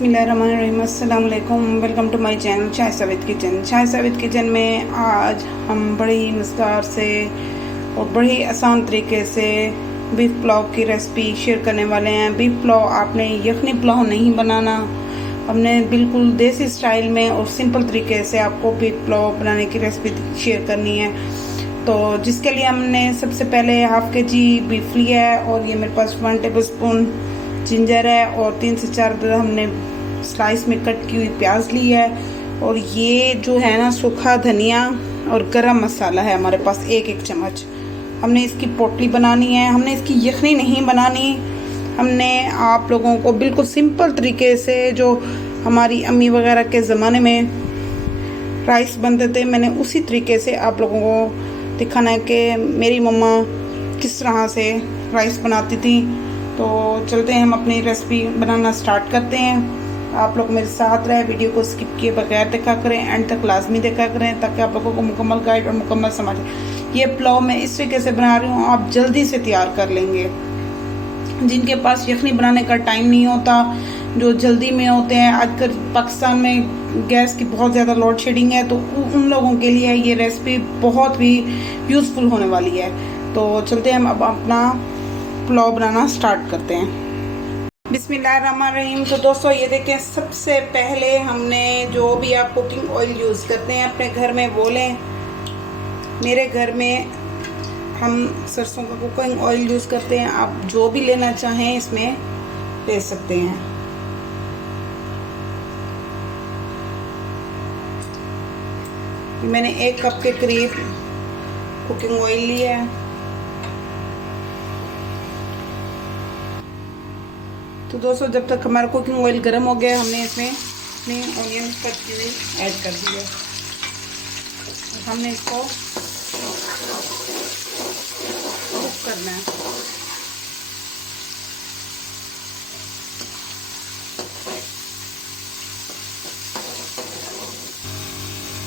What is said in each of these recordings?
बिस्मिल्लाहिर्रहमानिर्रहीम, अस्सलाम वालेकुम। वेलकम टू माय चैनल चाय सावित किचन। चाय सावित किचन में आज हम बड़ी ही मज़ेदार से और बड़ी ही आसान तरीके से बीफ पुलाव की रेसिपी शेयर करने वाले हैं। बीफ पुलाव आपने यखनी पुलाव नहीं बनाना, हमने बिल्कुल देसी स्टाइल में और सिंपल तरीके से आपको बीफ पुलाव बनाने की रेसिपी शेयर करनी है। तो जिसके लिए हमने सबसे पहले हाफ के जी बीफ लिया है और ये मेरे पास 1 टेबल स्पून जिंजर है और 3 से 4 हमने स्लाइस में कट की हुई प्याज ली है। और ये जो है ना, सूखा धनिया और गरम मसाला है हमारे पास 1-1 चम्मच। हमने इसकी पोटली बनानी है, हमने इसकी यखनी नहीं बनानी। हमने आप लोगों को बिल्कुल सिंपल तरीके से जो हमारी अम्मी वगैरह के ज़माने में राइस बनते थे, मैंने उसी तरीके से आप लोगों को दिखाना है कि मेरी मम्मा किस तरह से राइस बनाती थी। तो चलते हैं, हम अपनी रेसिपी बनाना स्टार्ट करते हैं। आप लोग मेरे साथ रहे, वीडियो को स्किप किए बगैर देखा करें, एंड तक लाजमी देखा करें ताकि आप लोगों को मुकम्मल गाइड और मुकम्मल समझ। ये पुलाव मैं इस तरीके से बना रही हूँ, आप जल्दी से तैयार कर लेंगे। जिनके पास यखनी बनाने का टाइम नहीं होता, जो जल्दी में होते हैं, आजकल पाकिस्तान में गैस की बहुत ज़्यादा लोड शेडिंग है, तो उन लोगों के लिए ये रेसिपी बहुत ही यूज़फुल होने वाली है। तो चलते हैं, हम अब अपना पुलाव बनाना स्टार्ट करते हैं। बिस्मिल्लाहिर्रहमानिर्रहीम। तो दोस्तों ये देखें, सबसे पहले हमने जो भी आप कुकिंग ऑयल यूज़ करते हैं अपने घर में वो लें। मेरे घर में हम सरसों का कुकिंग ऑयल यूज़ करते हैं, आप जो भी लेना चाहें इसमें ले सकते हैं। मैंने 1 कप के करीब कुकिंग ऑयल लिया है। तो दोस्तों जब तक हमारा कुकिंग ऑयल गर्म हो गया, हमने इसमें अपने ऑनियन कट की हुई ऐड कर दिया। हमने इसको कुक करना है।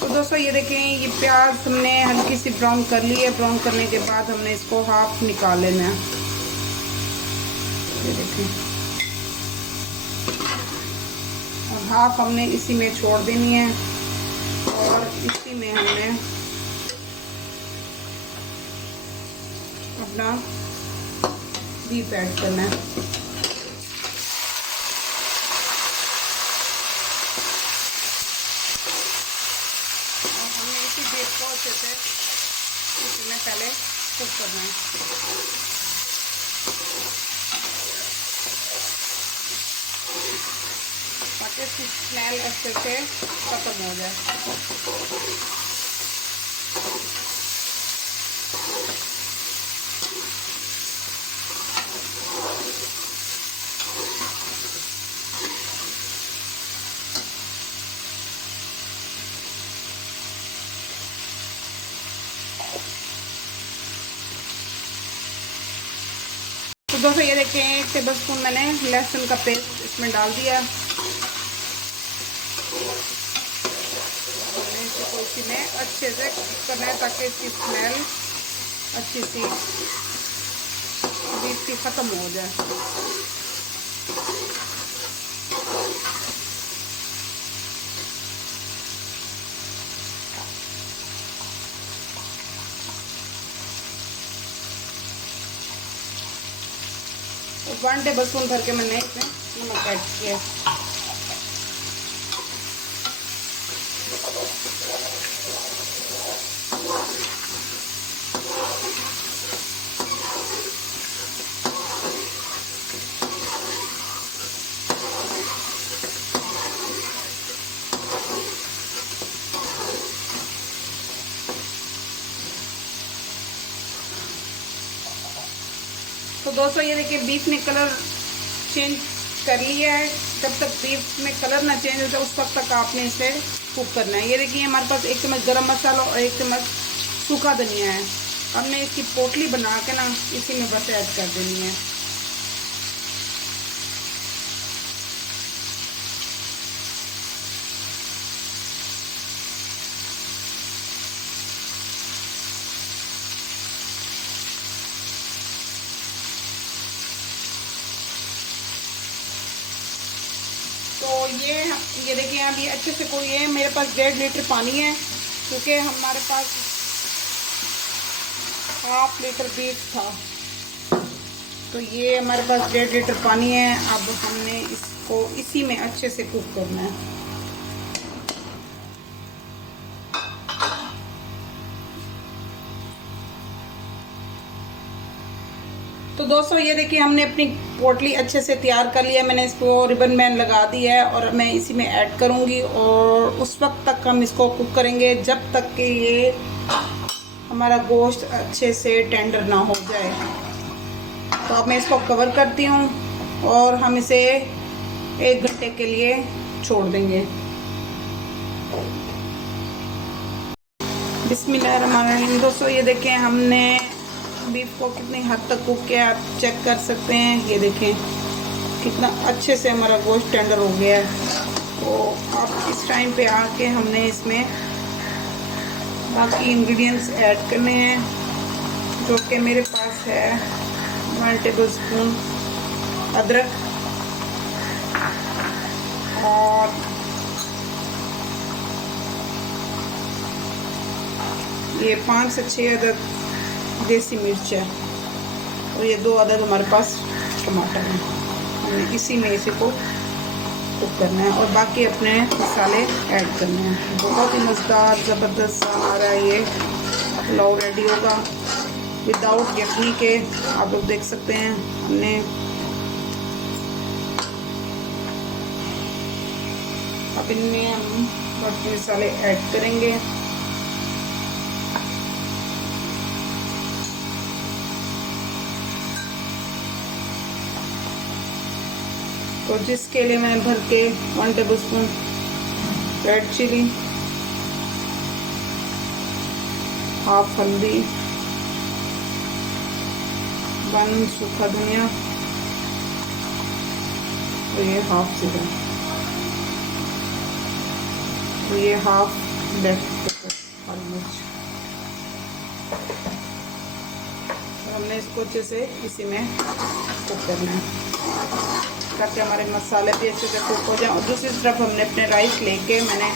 तो दोस्तों ये देखें, ये प्याज हमने हल्की सी ब्राउन कर ली है। ब्राउन करने के बाद हमने इसको हाफ निकाल लेना है। ये देखें, और हाफ हमने इसी में छोड़ देनी है और इसी में हमने अपना बीफ ऐड करना है। और हमने इसी बीफ को अच्छे से इसमें पहले कुक करना है। ताकि इसकी स्मेल अच्छे से खत्म हो जाए। तो दोस्तों ये देखें, 1 टेबल स्पून मैंने लहसुन का पेस्ट इसमें डाल दिया। इसको इसी में अच्छे से करना है ताकि इसकी स्मेल अच्छी सी बीफ की ख़त्म हो जाए। तो 1 टेबल स्पून भर के मैंने इसमें नमक ऐड किया। तो दोस्तों ये देखिए, बीफ ने कलर चेंज कर लिया है। जब तक बीफ में कलर ना चेंज हो जाए उस वक्त तक आपने इसे कुक करना है। ये देखिए, हमारे पास 1 चम्मच गरम मसाला और 1 चम्मच सूखा धनिया है। हमने इसकी पोटली बना के ना इसी में बस ऐड कर देनी है। तो ये देखिए अब ये अच्छे से कोई है, मेरे पास 1.5 लीटर पानी है क्योंकि हमारे पास 1/2 लीटर बीफ था। तो ये हमारे पास 1.5 लीटर पानी है। अब हमने इसको इसी में अच्छे से कुक करना है। तो दोस्तों ये देखिए हमने अपनी पोटली अच्छे से तैयार कर लिया। मैंने इसको रिबन बैंड लगा दी है और मैं इसी में ऐड करूँगी और उस वक्त तक हम इसको कुक करेंगे जब तक कि ये हमारा गोश्त अच्छे से टेंडर ना हो जाए। तो अब मैं इसको कवर करती हूँ और हम इसे 1 घंटे के लिए छोड़ देंगे। बिस्मिल्लाहिर्रहमानिर्रहीम। दोस्तों ये देखें हमने बीफ को कितनी हद तक कुक किया आप चेक कर सकते हैं। ये देखें कितना अच्छे से हमारा गोश्त टेंडर हो गया है। तो अब इस टाइम पे आके हमने इसमें बाकी इंग्रेडिएंट्स ऐड करने हैं, जो कि मेरे पास है 1 टेबल स्पून अदरक और ये 5 से 6 अदद देसी मिर्च है और ये 2 अदद हमारे पास टमाटर हैं। हमने इसी में इसी को कुक करना है और बाकी अपने मसाले ऐड करने हैं। बहुत ही मज़ेदार ज़बरदस्त हमारा ये पुलाव रेडी होगा विदाउट यखनी के। आप लोग देख सकते हैं हमने अब इनमें हम बाकी मसाले ऐड करेंगे। तो जिसके लिए मैंने भर के 1 टेबल स्पून रेड चिली, 1/2 हल्दी, 1 सूखा धनिया और ये 1/2 जीरा, तो ये 1/2 ब्लैक पेपर काली मिर्च। हमने इसको अच्छे से इसी में कुक करना है ताकि हमारे मसाले भी अच्छे से कुक हो जाए। और दूसरी तरफ हमने अपने राइस लेके मैंने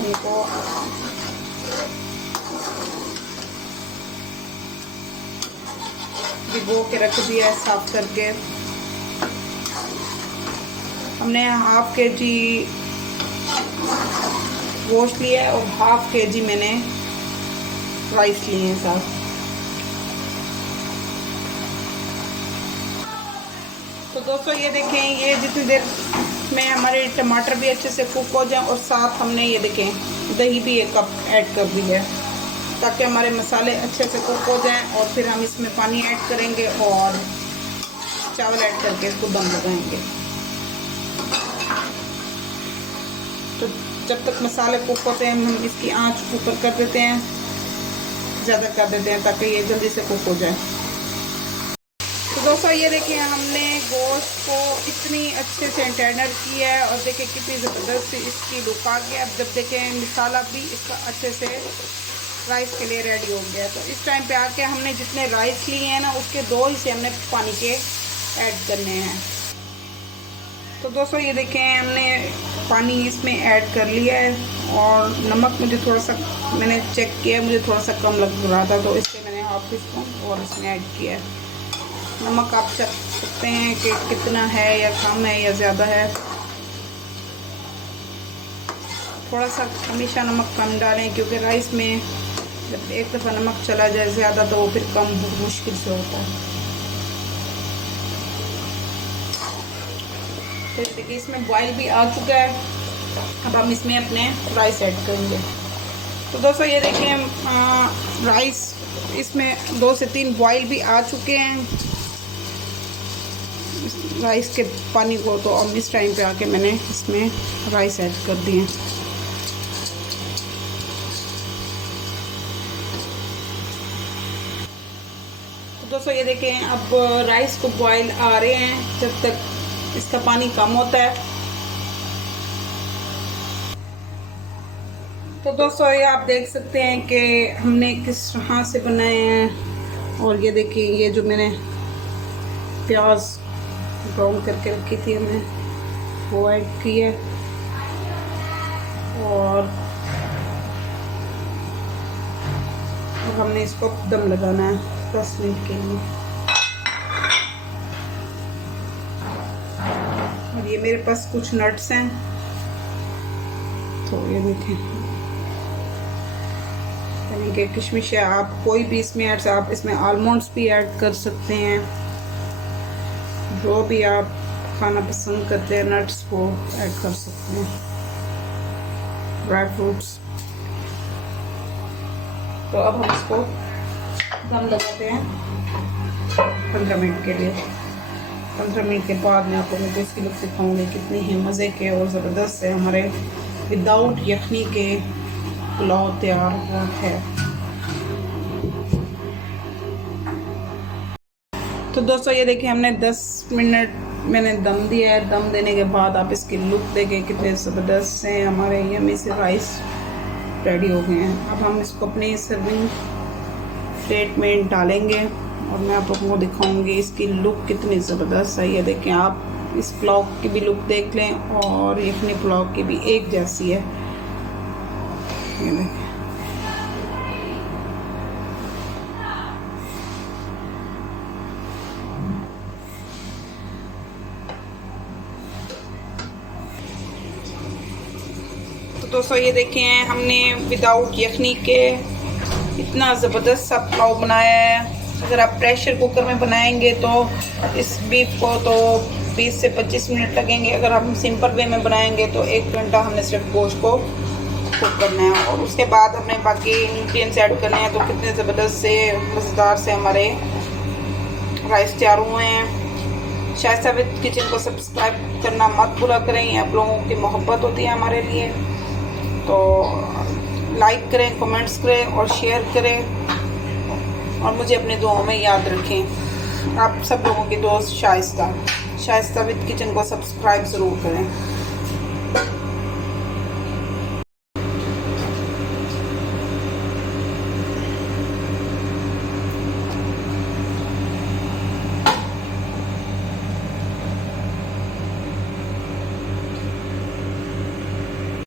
उनको भिगो के रख दिया है साफ करके। हमने 1/2 kg गोश्त लिया है और 1/2 kg मैंने राइस लिए हैं साफ। तो दोस्तों ये देखें ये जितनी देर में हमारे टमाटर भी अच्छे से कुक हो जाएं और साथ हमने ये देखें दही भी 1 कप ऐड कर दी है ताकि हमारे मसाले अच्छे से कुक हो जाएं। और फिर हम इसमें पानी ऐड करेंगे और चावल ऐड करके इसको दम लगाएंगे। तो जब तक मसाले कुक होते हैं हम इसकी आंच ऊपर कर देते हैं, ज़्यादा कर देते हैं ताकि ये जल्दी से कुक हो जाए। तो दोस्तों ये देखिए हमने गोश्त को इतनी अच्छे से टेंडर किया है और देखिए कितनी ज़बरदस्त इसकी लुक आ गया। अब जब देखें मसाला भी इसका अच्छे से राइस के लिए रेडी हो गया। तो इस टाइम पे आके हमने जितने राइस लिए हैं ना उसके 2 हिस्से हमने पानी के ऐड करने हैं। तो दोस्तों ये देखें हमने पानी इसमें ऐड कर लिया है और नमक मुझे थोड़ा सा मैंने चेक किया, मुझे थोड़ा सा कम लग रहा था तो इसलिए मैंने 1/2 टीस्पून और इसमें ऐड किया है। नमक आप चेक सकते हैं कि कितना है या कम है या ज़्यादा है। थोड़ा सा हमेशा नमक कम डालें क्योंकि राइस में जब एक दफ़ा नमक चला जाए ज़्यादा तो वो फिर कम मुश्किल से होता है। फिर देखिए इसमें बॉयल भी आ चुका है। अब हम इसमें अपने राइस ऐड करेंगे। तो दोस्तों ये देखें राइस इसमें 2 से 3 बॉयल भी आ चुके हैं राइस के पानी को। तो अब इस टाइम पे आके मैंने इसमें राइस ऐड कर दिए। तो दोस्तों ये देखें अब राइस को बॉयल आ रहे हैं जब तक इसका पानी कम होता है। तो दोस्तों ये आप देख सकते हैं कि हमने किस तरह से बनाए हैं। और ये देखिए ये जो मैंने प्याज ब्राउन करके रखी थी हमने वो ऐड की है और अब हमने इसको दम लगाना है 10 मिनट के लिए। और ये मेरे पास कुछ नट्स हैं, तो ये देखें यानी कि किशमिश है, आप कोई भी इसमें ऐड, आप इसमें आलमंड्स भी ऐड कर सकते हैं, जो भी आप खाना पसंद करते हैं नट्स वो ऐड कर सकते हैं, ड्राई फ्रूट्स। तो अब हम इसको दम लगाते हैं 15 मिनट के लिए। 15 मिनट के बाद मैं आपको इसकी लुक दिखाऊंगी कितनी ही मज़े के और ज़बरदस्त है हमारे विदाउट यखनी के पुलाव तैयार हुआ है। तो दोस्तों ये देखिए हमने 10 मिनट मैंने दम दिया है। दम देने के बाद आप इसकी लुक देखें कितने ज़बरदस्त हैं, हमारे यम्मी से राइस रेडी हो गए हैं। अब हम इसको अपनी सर्विंग प्लेट में डालेंगे और मैं आप लोगों को दिखाऊंगी इसकी लुक कितनी ज़बरदस्त है। ये देखें, आप इस पुलाव की भी लुक देख लें और यखनी पुलाव की भी एक जैसी है। ये देखें, तो दोस्तों ये देखें हमने विदाउट यखनी के इतना ज़बरदस्त सा पुलाव बनाया है। अगर आप प्रेशर कुकर में बनाएंगे तो इस बीफ को तो 20 से 25 मिनट लगेंगे। अगर हम सिंपल वे में बनाएंगे तो 1 घंटा हमने सिर्फ गोश्त को कुक करना है और उसके बाद हमने बाकी इंग्रेडिएंट्स ऐड करने हैं। तो कितने ज़बरदस्त से मज़ेदार से हमारे राइस तैयार हुए हैं। शाइस्ता विद किचन को सब्सक्राइब करना मत भूला करें, ये आप लोगों की मोहब्बत होती है हमारे लिए। तो लाइक करें, कमेंट्स करें और शेयर करें और मुझे अपने दुआओं में याद रखें। आप सब लोगों की दोस्त शाइस्ता विद किचन को सब्सक्राइब ज़रूर करें।